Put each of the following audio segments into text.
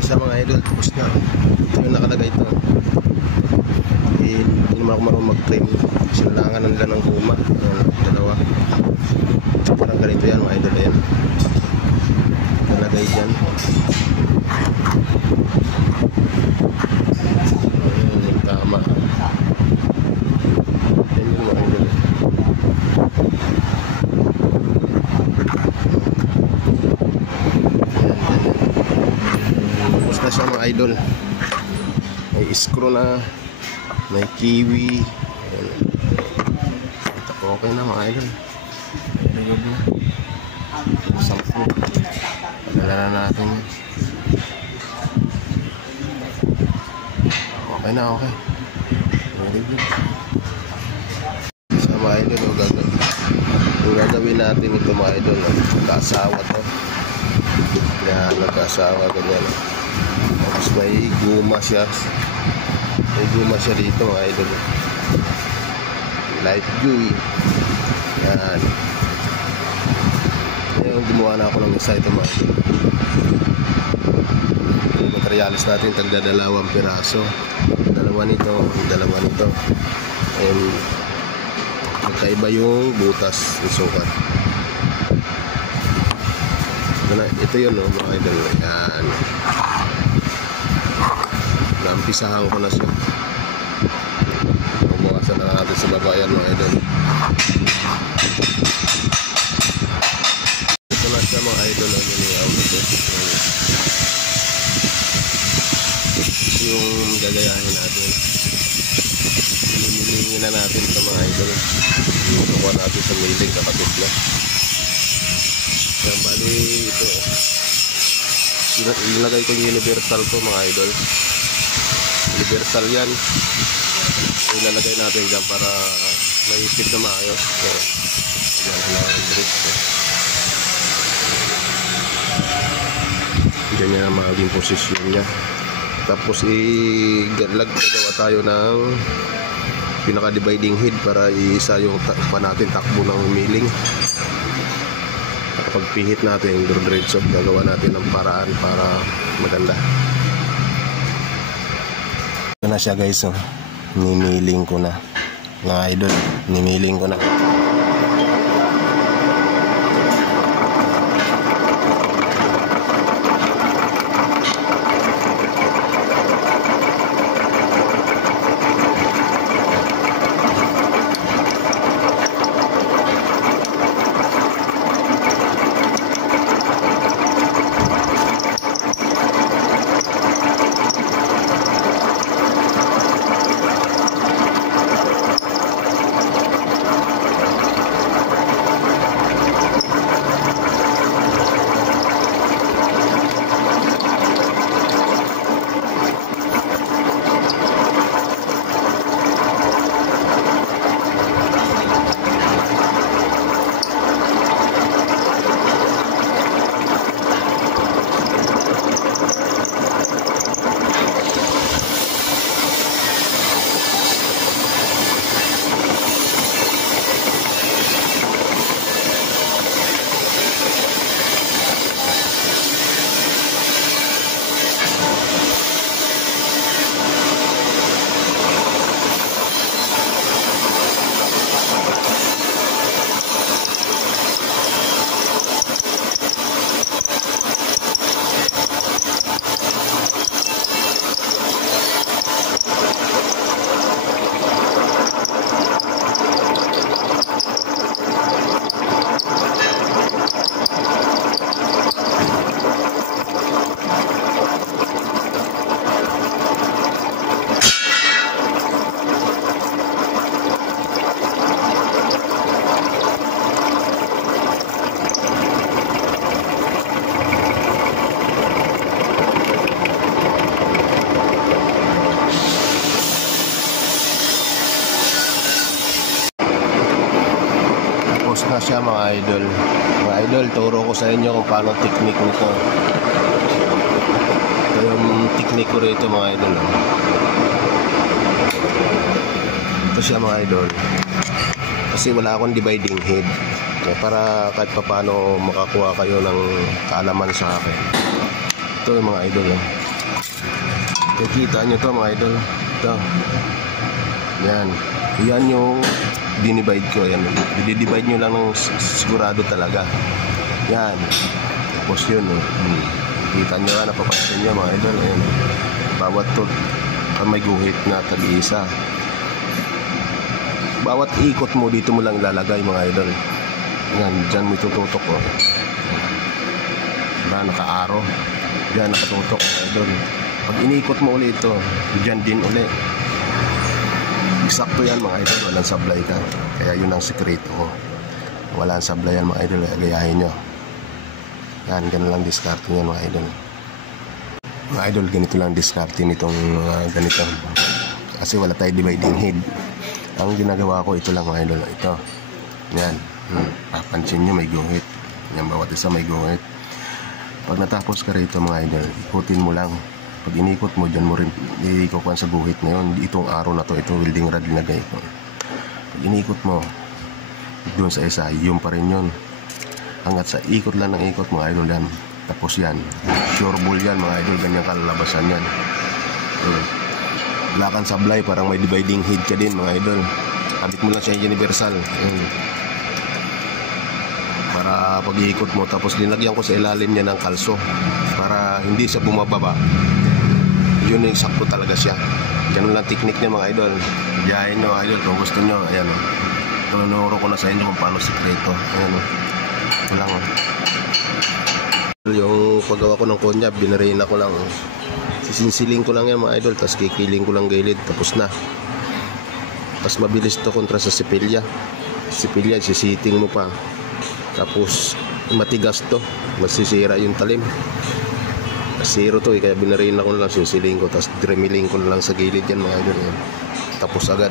Sa mga idol, tapos na. Ito yung nakalagay ito. Hindi naman ako marunong mag-frame. Sinalangan nila ng guma. Dalawa. Parang ganito yan mga idol. Ayan. Nakalagay dyan. Ayan, tama. Ayan yung mga idol. Basta siya mga idol, may screw na, may kiwi. Okay na mga idol, very good na. Sampo, padala na natin. Okay na, okay, very good. Sa mga idol, yung gagawin natin ito mga idol, nagkasawa to. Yan, nagkasawa ganyan. Tapos may guma siya. May guma siya dito mga idol. Light Joy. Yan. Ngayon gumawa na ako ng isa ito mga idol. Yung materialis natin tagdadalawang piraso. Dalawa nito, dalawa nito. And magkaiba yung butas ng sukat. Ito yun mga idol. Yan. Naampisahan ko na siya. Bukasan na natin sa baba yan mga idol. Ito na siya mga idol. Yung gagayahin natin. Hinihingin na natin ito mga idol. Kukuha natin sa building kakabit na. Yan, bali ito. Ilagay ko yung universal ko mga idol. Universal yan. Ilalagay natin dyan para may fit na maayos. So, yan, kailangan ng grip. Diyan yan ang maging posisyon niya. Tapos gagawa tayo ng pinaka-dividing head para iisa yung natin takbo ng milling. Pagpihit natin yung diretso, gagawa natin ng paraan para maganda. Ito na siya guys, oh. Nimiling ko na mga idol, nimiling ko na. na siya mga idol. Mga idol, turo ko sa inyo kung paano technique nito. Ito yung technique ko rito mga idol. Ito siya mga idol. Kasi wala akong dividing head. Para kahit pa paano makakuha kayo ng kaalaman sa akin. Ito yung mga idol. Nakikita nyo to mga idol. Ito. Yan. Yan yung dinivide ko. Yan. I-divide nyo lang ng sigurado talaga. Yan. Tapos yun. Kita nyo nga, napapansin nyo mga idol. Ayan. Bawat to, may guhit na tag-isa. Bawat ikot mo, dito mo lang ilalagay mga idol. Yan. Dyan mo itututok ko. Diba? Naka-arrow. Yan, nakatutok mga idol. Pag inikot mo ulit ito, dyan din ulit. Eksakto yan mga idol, walang sablay ka. Kaya yun ang sekreto ko. Walang sablay yan mga idol, gayahin nyo. Yan, ganun lang diskarte yan mga idol. Mga idol, ganito lang diskarte nitong ganito. Kasi wala tayo dividing head. Ang ginagawa ko, ito lang mga idol. Ito, yan. Papansin nyo, may guhit. Yan, bawat isa may guhit. Pag natapos ka rito mga idol, ikutin mo lang. Pag inikot mo, dyan mo rin ikukuhan sa guhit na yun. Itong araw na to, ito welding rod linagay ko. Pag inikot mo, doon sa isa, yun pa rin yun. Hanggat sa ikot lang ng ikot mga idol yan. Tapos yan, sure ball yan mga idol, ganyan kalalabasan yan. Wala kang sablay, parang may dividing head ka din mga idol. Kabit mo lang siya universal. Para pag iikot mo, tapos linagyan ko sa ilalim niya ng kalso para hindi siya bumababa. Yun yung sakto talaga siya. Ganun lang technique niya mga idol. Gayahin nyo mga idol kung gusto nyo. Ayan o. Tunuro ko na sa inyo kung paano sekreto. Ayan o. Ito lang o. Yung paggawa ko ng konya, binarina ko lang o. Sisinsiling ko lang yan mga idol. Tapos kikiling ko lang gilid. Tapos na. Tapos mabilis to kontra sa sipilya. Sipilya, sisiting mo pa. Tapos matigas to. Masisira yung talim. Zero to kaya binarina ko na lang, sinsiling ko, tapos dremiling ko na lang sa gilid yan mga idol. Tapos agad.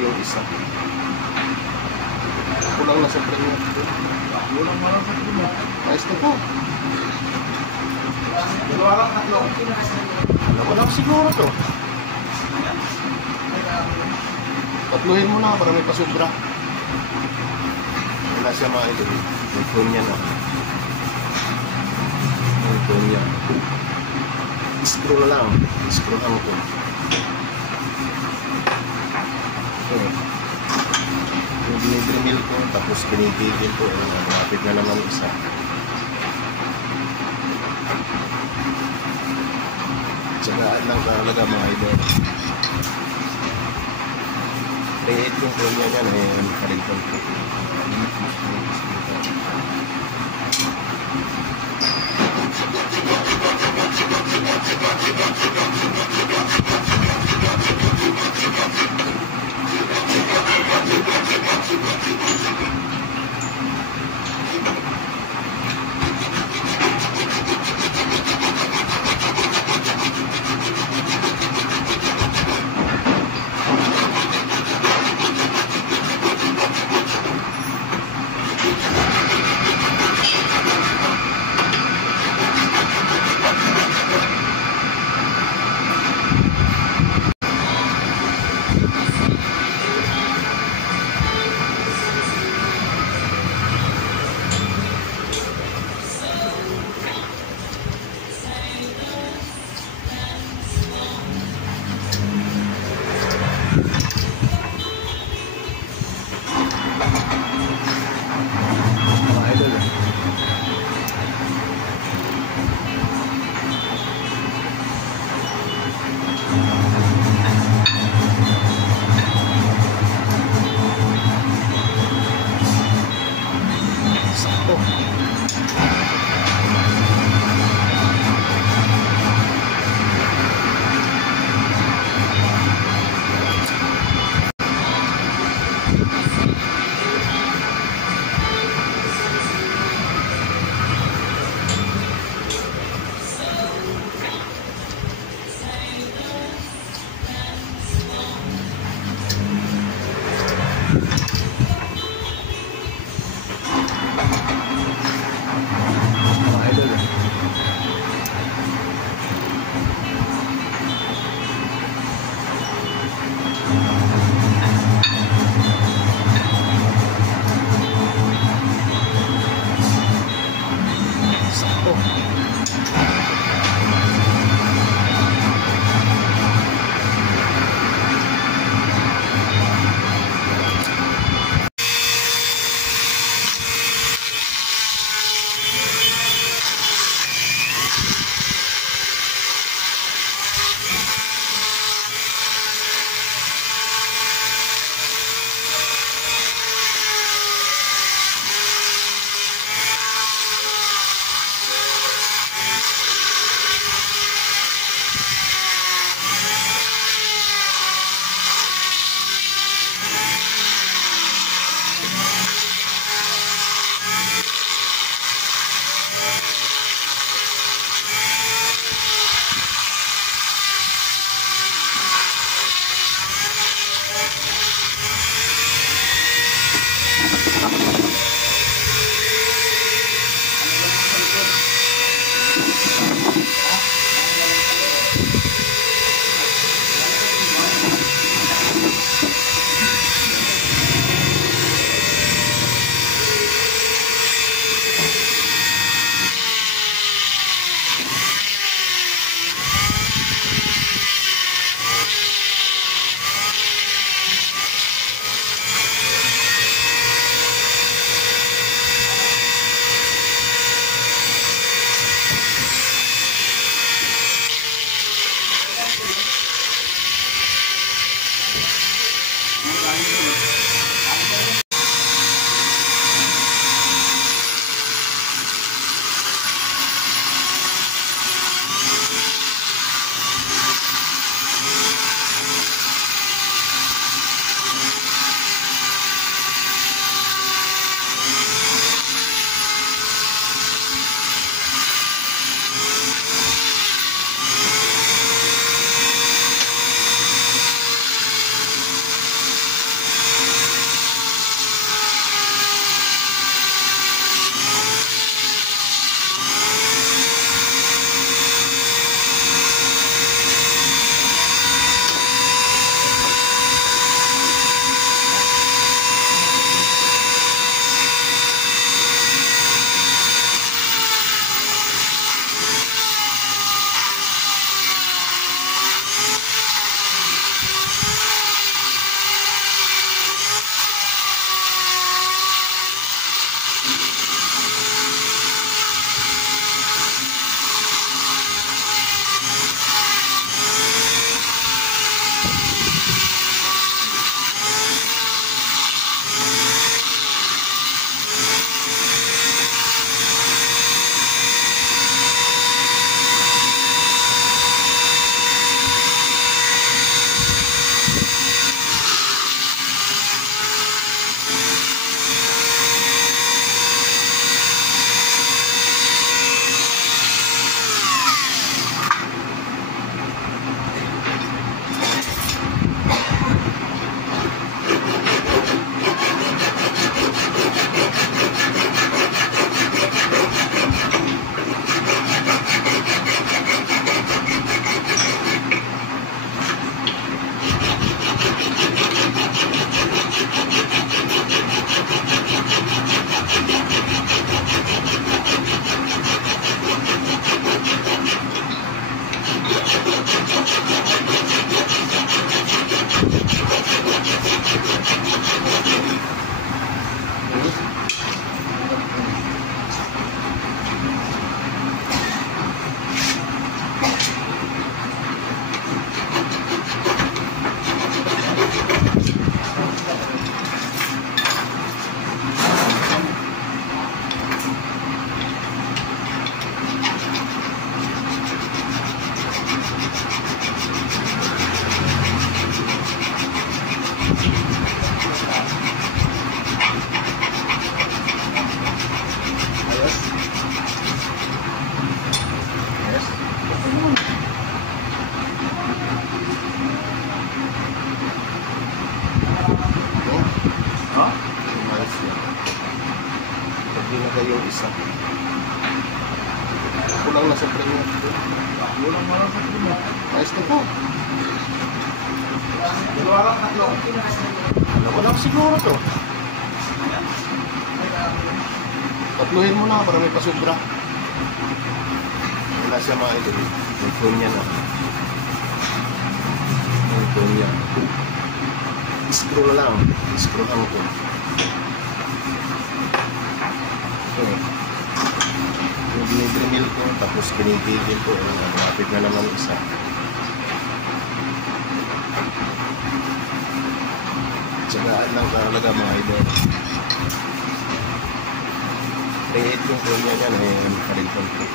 Yung isa. Kulang na sa premyo. Kulang na lang sa premyo. Ayos na po. Dalawa lang, tatlo. Wala ko siguro to. Tatluhin mo na para may pasubra. Wala siya mga idol. May phone niya na. May phone niya. Screw na lang. Screw lang ito. Yung binibrimil ko, tapos pinigigil ko, malapit na naman isa. Tsagaan lang talaga mga idol. Create yung phone niya dyan, karigtan ko. lang na sobrang yun. Kulang mo lang sa mo. Ayos na po. Dalawa lang, tatlo. Alam ko lang siguro to. Tatluhin mo na para may pasubra. Wala siya mga idol. May phone niya na. May phone niya. Screw na lang. Screw lang ito. Ito. Yung dinidrimil ko, tapos kinitigil ko. Malapit na naman isa. Tsagaan lang talaga mga idol. 3.8 yung phone niya yan. Ay, karinton ko.